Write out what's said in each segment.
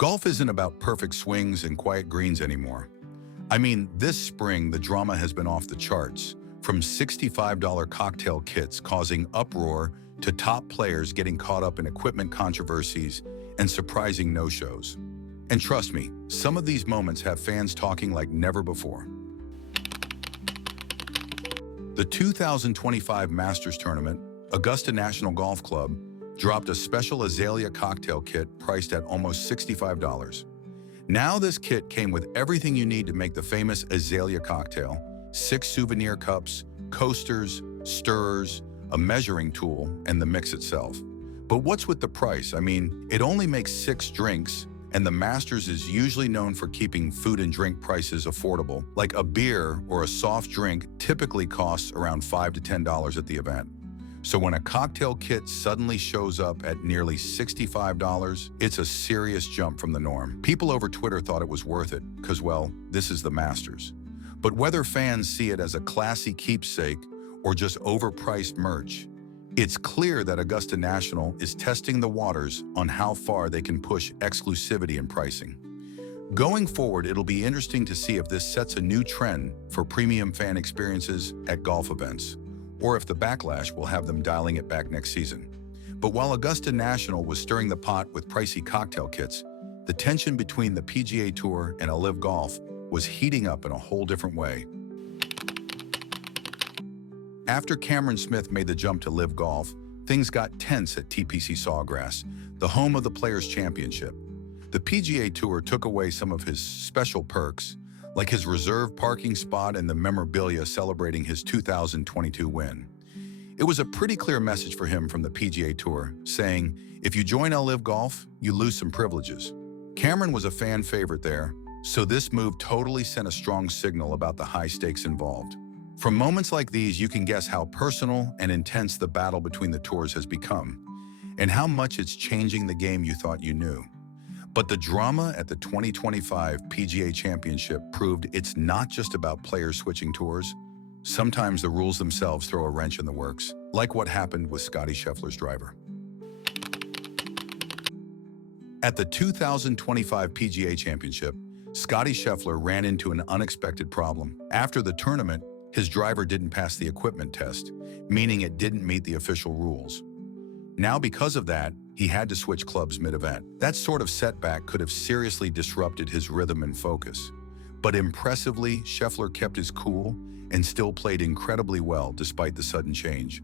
Golf isn't about perfect swings and quiet greens anymore. I mean, this spring, the drama has been off the charts, from $65 cocktail kits causing uproar to top players getting caught up in equipment controversies and surprising no-shows. And trust me, some of these moments have fans talking like never before. The 2025 Masters Tournament, Augusta National Golf Club, dropped a special Azalea cocktail kit priced at almost $65. Now this kit came with everything you need to make the famous Azalea cocktail: 6 souvenir cups, coasters, stirrers, a measuring tool, and the mix itself. But what's with the price? I mean, it only makes 6 drinks, and the Masters is usually known for keeping food and drink prices affordable. Like a beer or a soft drink typically costs around $5 to $10 at the event. So when a cocktail kit suddenly shows up at nearly $65, it's a serious jump from the norm. People over Twitter thought it was worth it, because, well, this is the Masters. But whether fans see it as a classy keepsake or just overpriced merch, it's clear that Augusta National is testing the waters on how far they can push exclusivity in pricing. Going forward, it'll be interesting to see if this sets a new trend for premium fan experiences at golf events, or if the backlash will have them dialing it back next season. But while Augusta National was stirring the pot with pricey cocktail kits, the tension between the PGA Tour and LIV Golf was heating up in a whole different way. After Cameron Smith made the jump to LIV Golf, things got tense at TPC Sawgrass, the home of the Players' Championship. The PGA Tour took away some of his special perks, like his reserved parking spot and the memorabilia celebrating his 2022 win. It was a pretty clear message for him from the PGA Tour, saying, if you join LIV Golf, you lose some privileges. Cameron was a fan favorite there, so this move totally sent a strong signal about the high stakes involved. From moments like these, you can guess how personal and intense the battle between the tours has become, and how much it's changing the game you thought you knew. But the drama at the 2025 PGA Championship proved it's not just about players switching tours. Sometimes the rules themselves throw a wrench in the works, like what happened with Scottie Scheffler's driver. At the 2025 PGA Championship, Scottie Scheffler ran into an unexpected problem. After the tournament, his driver didn't pass the equipment test, meaning it didn't meet the official rules. Now, because of that, he had to switch clubs mid-event. That sort of setback could have seriously disrupted his rhythm and focus. But impressively, Scheffler kept his cool and still played incredibly well despite the sudden change.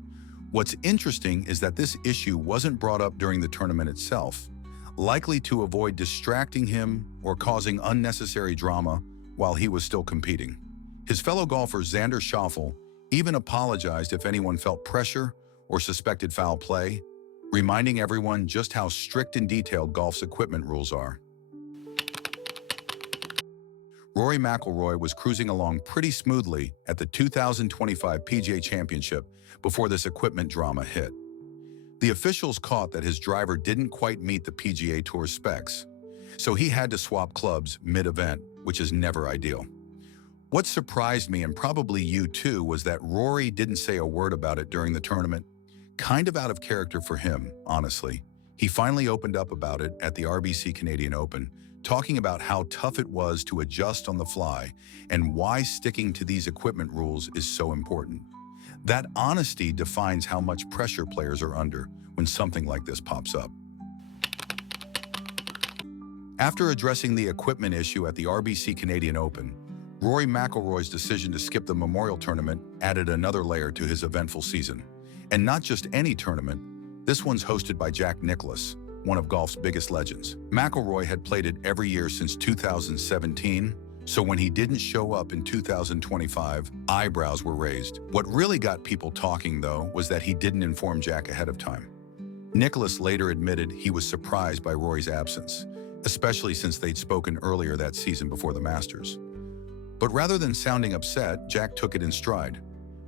What's interesting is that this issue wasn't brought up during the tournament itself, likely to avoid distracting him or causing unnecessary drama while he was still competing. His fellow golfer Xander Schauffele even apologized if anyone felt pressure or suspected foul play, reminding everyone just how strict and detailed golf's equipment rules are. Rory McIlroy was cruising along pretty smoothly at the 2025 PGA Championship before this equipment drama hit. The officials caught that his driver didn't quite meet the PGA Tour specs, so he had to swap clubs mid-event, which is never ideal. What surprised me, and probably you too, was that Rory didn't say a word about it during the tournament. Kind of out of character for him, honestly. He finally opened up about it at the RBC Canadian Open, talking about how tough it was to adjust on the fly and why sticking to these equipment rules is so important. That honesty defines how much pressure players are under when something like this pops up. After addressing the equipment issue at the RBC Canadian Open, Rory McIlroy's decision to skip the Memorial Tournament added another layer to his eventful season. And not just any tournament, this one's hosted by Jack Nicklaus, one of golf's biggest legends. McIlroy had played it every year since 2017, so when he didn't show up in 2025, eyebrows were raised. What really got people talking, though, was that he didn't inform Jack ahead of time. Nicklaus later admitted he was surprised by Rory's absence, especially since they'd spoken earlier that season before the Masters. But rather than sounding upset, Jack took it in stride.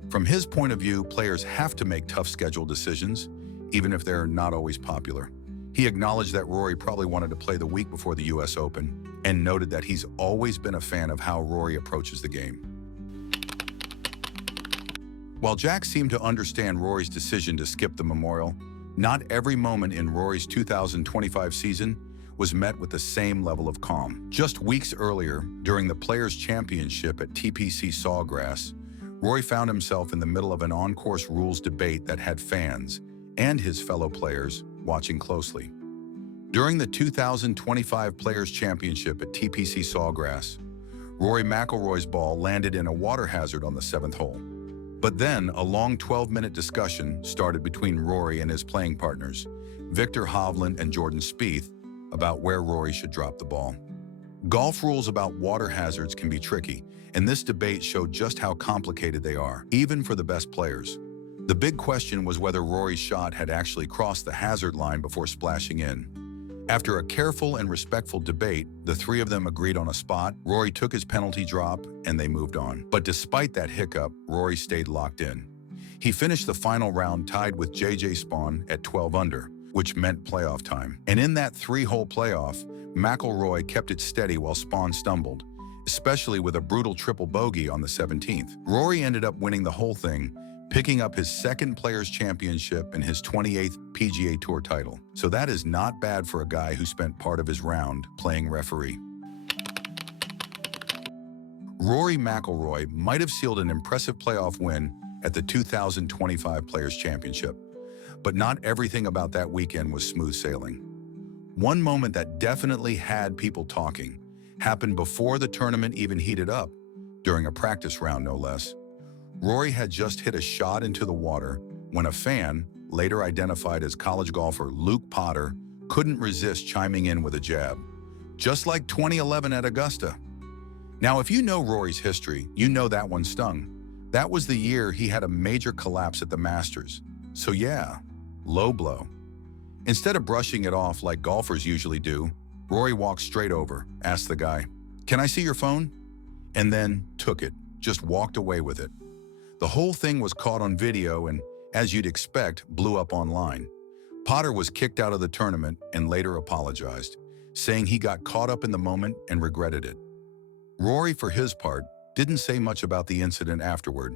From his point of view, players have to make tough schedule decisions, even if they're not always popular. He acknowledged that Rory probably wanted to play the week before the US Open, and noted that he's always been a fan of how Rory approaches the game. While Jack seemed to understand Rory's decision to skip the Memorial, not every moment in Rory's 2025 season was met with the same level of calm. Just weeks earlier, during the Players' Championship at TPC Sawgrass, Rory found himself in the middle of an on-course rules debate that had fans and his fellow players watching closely. During the 2025 Players' Championship at TPC Sawgrass, Rory McIlroy's ball landed in a water hazard on the 7th hole. But then a long 12-minute discussion started between Rory and his playing partners, Viktor Hovland and Jordan Spieth, about where Rory should drop the ball. Golf rules about water hazards can be tricky, and this debate showed just how complicated they are, even for the best players. The big question was whether Rory's shot had actually crossed the hazard line before splashing in. After a careful and respectful debate, the three of them agreed on a spot. Rory took his penalty drop, and they moved on. But despite that hiccup, Rory stayed locked in. He finished the final round tied with J.J. Spaun at 12 under, which meant playoff time. And in that three-hole playoff, McIlroy kept it steady while Spaun stumbled, especially with a brutal triple bogey on the 17th. Rory ended up winning the whole thing, picking up his second Players' Championship and his 28th PGA Tour title. So that is not bad for a guy who spent part of his round playing referee. Rory McIlroy might have sealed an impressive playoff win at the 2025 Players' Championship, but not everything about that weekend was smooth sailing. One moment that definitely had people talking happened before the tournament even heated up, during a practice round no less. Rory had just hit a shot into the water when a fan, later identified as college golfer Luke Potter, couldn't resist chiming in with a jab. Just like 2011 at Augusta. Now, if you know Rory's history, you know that one stung. That was the year he had a major collapse at the Masters. So yeah, low blow. Instead of brushing it off like golfers usually do, Rory walked straight over, asked the guy, "Can I see your phone?" And then took it, just walked away with it. The whole thing was caught on video and, as you'd expect, blew up online. Potter was kicked out of the tournament and later apologized, saying he got caught up in the moment and regretted it. Rory, for his part, didn't say much about the incident afterward.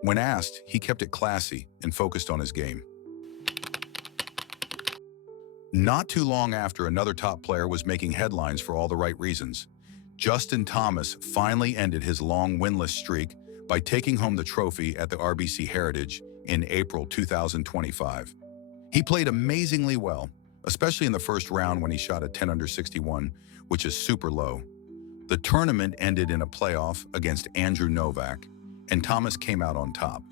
When asked, he kept it classy and focused on his game. Not too long after, another top player was making headlines for all the right reasons. Justin Thomas finally ended his long winless streak by taking home the trophy at the RBC Heritage in April 2025. He played amazingly well, especially in the first round when he shot a 10 under 61, which is super low. The tournament ended in a playoff against Andrew Novak, and Thomas came out on top.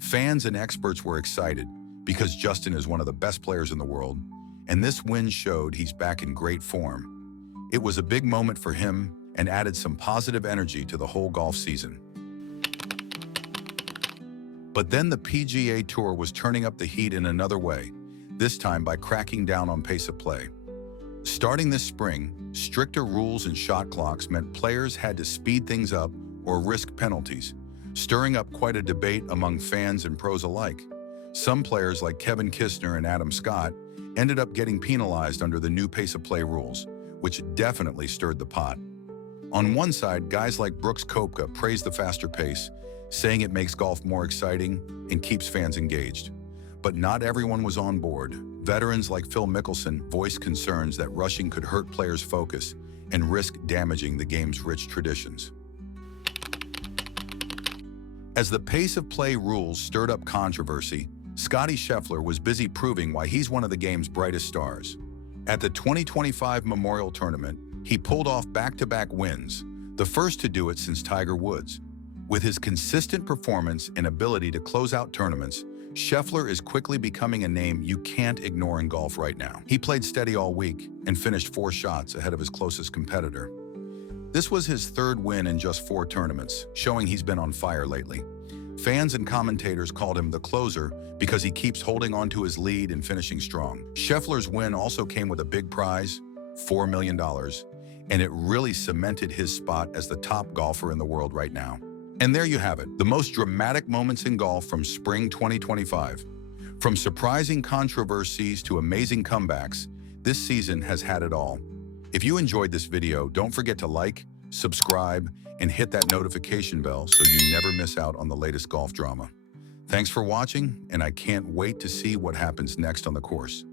Fans and experts were excited because Justin is one of the best players in the world, and this win showed he's back in great form. It was a big moment for him and added some positive energy to the whole golf season. But then the PGA Tour was turning up the heat in another way, this time by cracking down on pace of play. Starting this spring, stricter rules and shot clocks meant players had to speed things up or risk penalties, stirring up quite a debate among fans and pros alike. Some players like Kevin Kisner and Adam Scott ended up getting penalized under the new pace of play rules, which definitely stirred the pot. On one side, guys like Brooks Koepka praised the faster pace, saying it makes golf more exciting and keeps fans engaged. But not everyone was on board. Veterans like Phil Mickelson voiced concerns that rushing could hurt players' focus and risk damaging the game's rich traditions. As the pace of play rules stirred up controversy, Scottie Scheffler was busy proving why he's one of the game's brightest stars. At the 2025 Memorial Tournament, he pulled off back-to-back wins, the first to do it since Tiger Woods. With his consistent performance and ability to close out tournaments, Scheffler is quickly becoming a name you can't ignore in golf right now. He played steady all week and finished 4 shots ahead of his closest competitor. This was his third win in just 4 tournaments, showing he's been on fire lately. Fans and commentators called him the closer because he keeps holding on to his lead and finishing strong. Scheffler's win also came with a big prize, $4 million, and it really cemented his spot as the top golfer in the world right now. And there you have it, the most dramatic moments in golf from spring 2025. From surprising controversies to amazing comebacks, this season has had it all. If you enjoyed this video, don't forget to like, subscribe, and hit that notification bell so you never miss out on the latest golf drama. Thanks for watching, and I can't wait to see what happens next on the course.